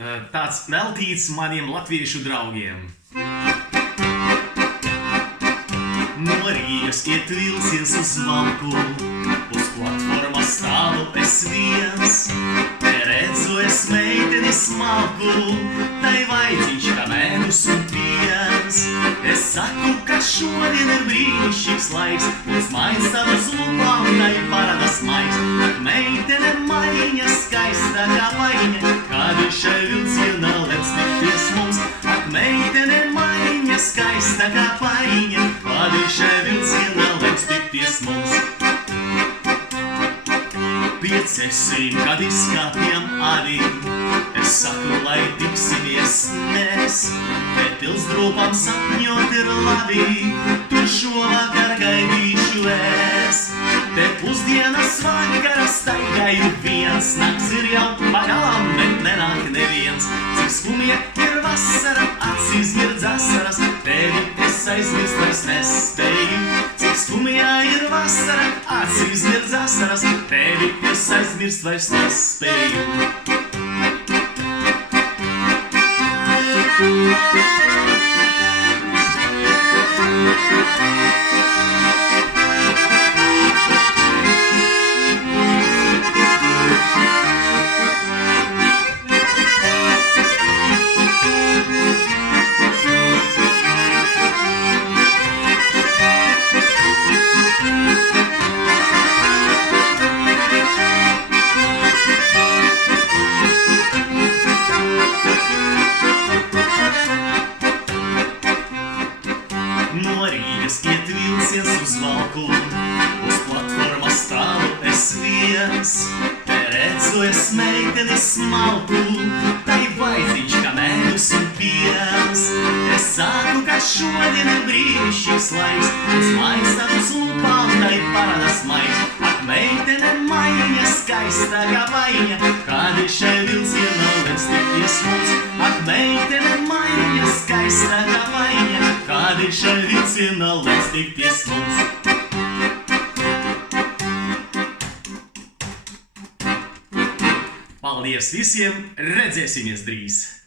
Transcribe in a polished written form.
Tāds veltīts maniem latviešu draugiem. No Rīgas iet vilciens uz Valku, uz platformas stāvu es viens. Te redzu es meiteni smalku, tai vajadzīgs kā medus un piens. Es saku, ka šodien ir brīnišķīgs laiks, pēc maiņas tavas lupām tai paradas maigs. Ak, meitene maiņa, skaista kā paiņa, kad ir šai vilcienā lec tikties mums. Ak, meitene maiņa, skaista kā paiņa, kad ir šai vilcienā lec tikties mums. Piecesim, kad izkāpjam arī, es saku, lai tiksimies mēs. Bet pilsdrūpam sapņot ir labi, tu šovakar gaidīšu es. Te pusdienas vakara staigāju viens, nakts ir jau pagalam, bet nenāk neviens. Cik skumja ir vasara, acīs girds asaras, tevi es aizmirst vairs nespēju. Cik skumja ir vasara, acīs girds asaras, tevi es aizmirst vairs nespēju. No Rīgas iet vilciens uz Valku, uz platformas stāvu es viens. Te redzu es meiteni smalku, tai vajadzīgs kā medus un piens. Es saku, ka šodien ir brīnišķīgs laiks, pēc maiņas tavas lupām tai paradas maigs. Ak, meitene maiņa, skaista kā paiņa, kad ir šai vilcienā lec tikties mums. Ak, meitene maiņa, skaista kā paiņa, kad ir šai vilcienā lec tikties mums. Paldies visiem! Redzēsimies drīz!